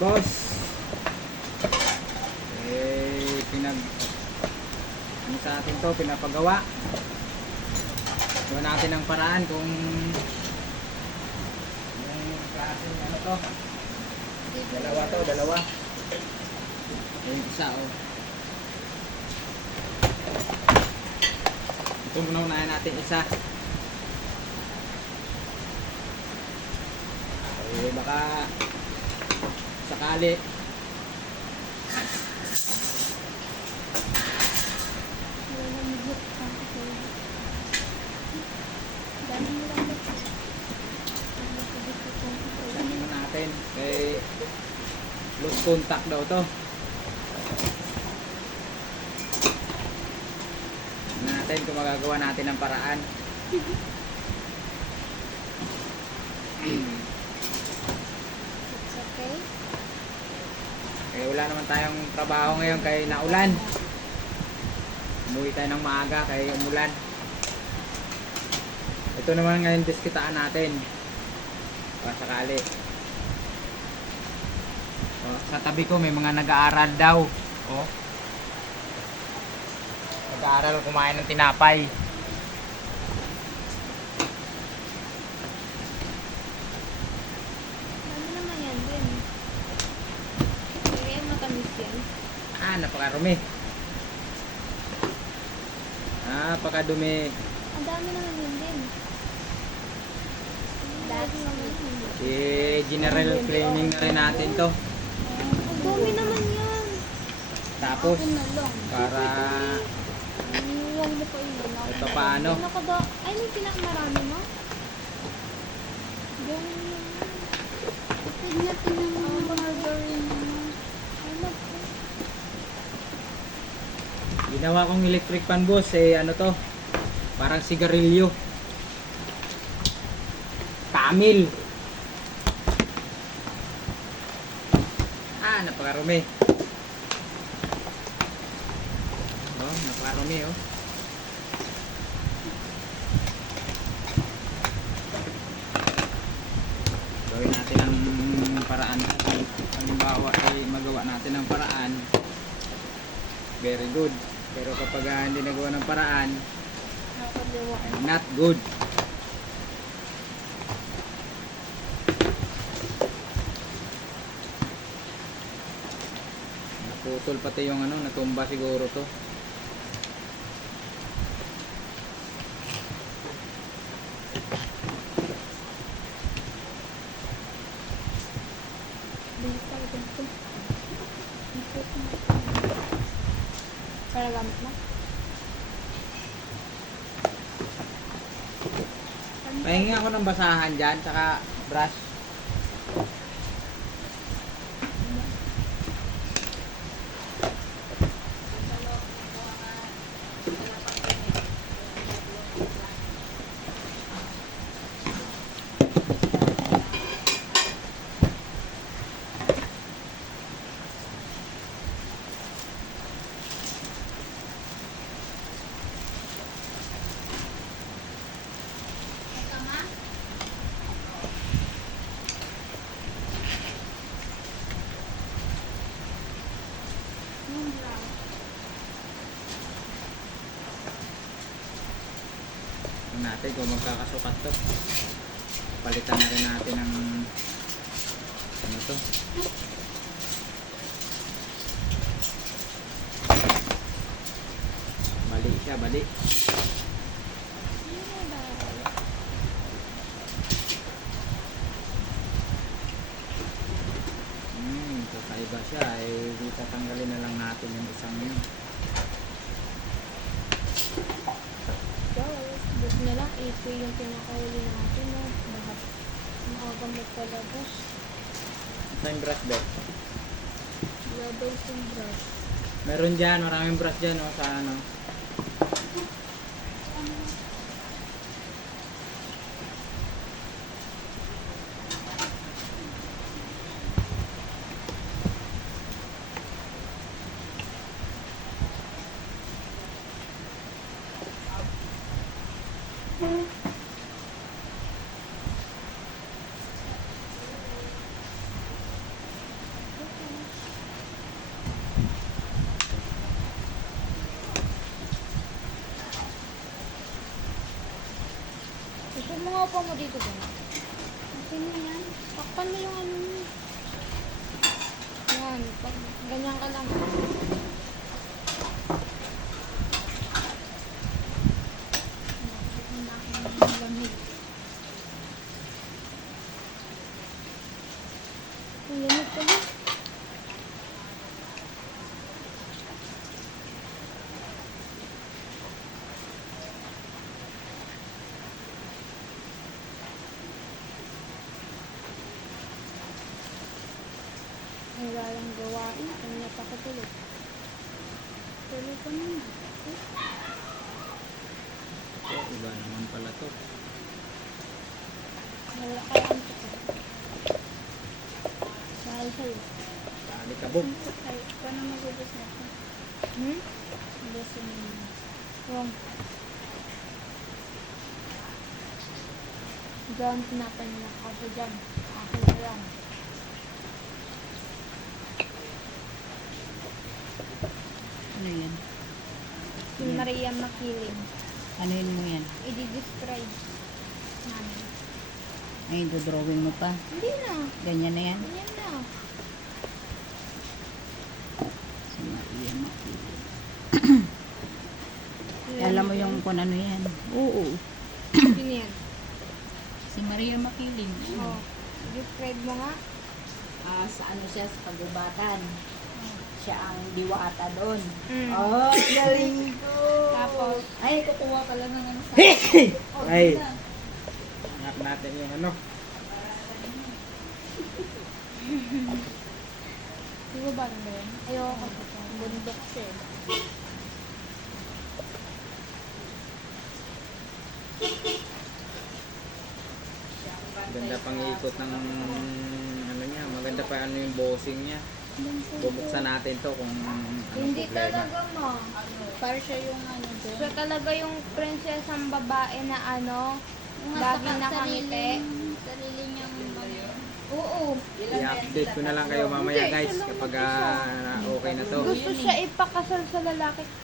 boss. Ano sa atin to, pinapagawa. Gawa natin ang paraan kung yung klaseng ano to. Dalawa to, dalawa. Yung isa oh. Ito muna unahin natin isa. Baka sakali sanin natin kay loose contact daw to. Natin kung magagawa natin ng paraan. Wala naman tayong trabaho ngayon kay naulan. Umuwi tayo ng maaga kay umulan. Ito naman ngayon diskitaan natin. Para sakali. Sa tabi ko may mga nag-aaral daw. Nag-aaral kumain ng tinapay. Napakarumi. Napakadumi. Ang dami naman yun din. General cleaning na rin natin to. Ang dami naman yan. Tapos, para huwag mo pa yun. ito paano? Ay, may pinakamarami mo? Dami naman. Tignan mo. Margarine naman. Ginawa kong electric fan boss, ano to? Parang sigarilyo. Tamil. Napakarumi. Napakarumi Gawin natin ang paraan. Halimbawa ay magawa natin ang paraan. Very good. Pero kapag hindi nagawa ng paraan, not good. Naputol pati yung natumba siguro to. Para gamit mo? Pahingi ako ng basahan dyan, saka brush. Natin kung magkakasukat to, palitan na rin natin ng to, bali siya, bali. Kakaiba siya, tatanggalin na lang natin yung isang yun. Buti na lang, 8 yung pinakahuli natin, no? Bakit makagamit palabas. Ito yung brush bed. Wala daw yung brush. Meron dyan, maraming brush dyan, sa Yung mga upa mo dito ba? Kasi mo yan. Takpan mo yung ano mo. Yan. Pag ganyan ka lang. Ang lamig. Ang lamig pala. Ay, walang gawain. Kanya pa ko tuloy. Tuloy pa naman. So, iba naman pala to. Wala kaya ang tuko. Mahal sa'yo. Sali kabog. Ay, paano magubos na ito? Hmm? Ubos mo yun. Wrong. Diyan, tinapan niya ako dyan. Ako na lang. Ano yan? Si Maria Makiling. Ano yun mo yan? I-describe namin. Ay, dodrawing mo pa. Hindi na. Ganyan na yan. Ganyan na. Si Maria Makiling. Alam mo yung kung ano yan? Oo. Sino yan? Si Maria Makiling. Oh. Describe mo nga. Sa ano siya, sa pagubatan. Siya ang diwata doon. Mm. Oh, galing ko. Tapos, Ay, kukuha pala ng ano sa... Ay. Hanap natin yung ano. di ba ba ba yan? Ayoko ko. Bundok siya. Ganda pang ikot ng ano niya. Maganda pa ano yung bossing niya. Bubuksan natin to kung anong Hindi problema. talaga mo. Para siya yung ano doon. Siya talaga yung prinsesang babae na ano, laging nakangiti. Sarili niyang Oo. I-update ko na lang kayo mamaya guys kapag okay na to. Gusto siya ipakasal sa lalaki.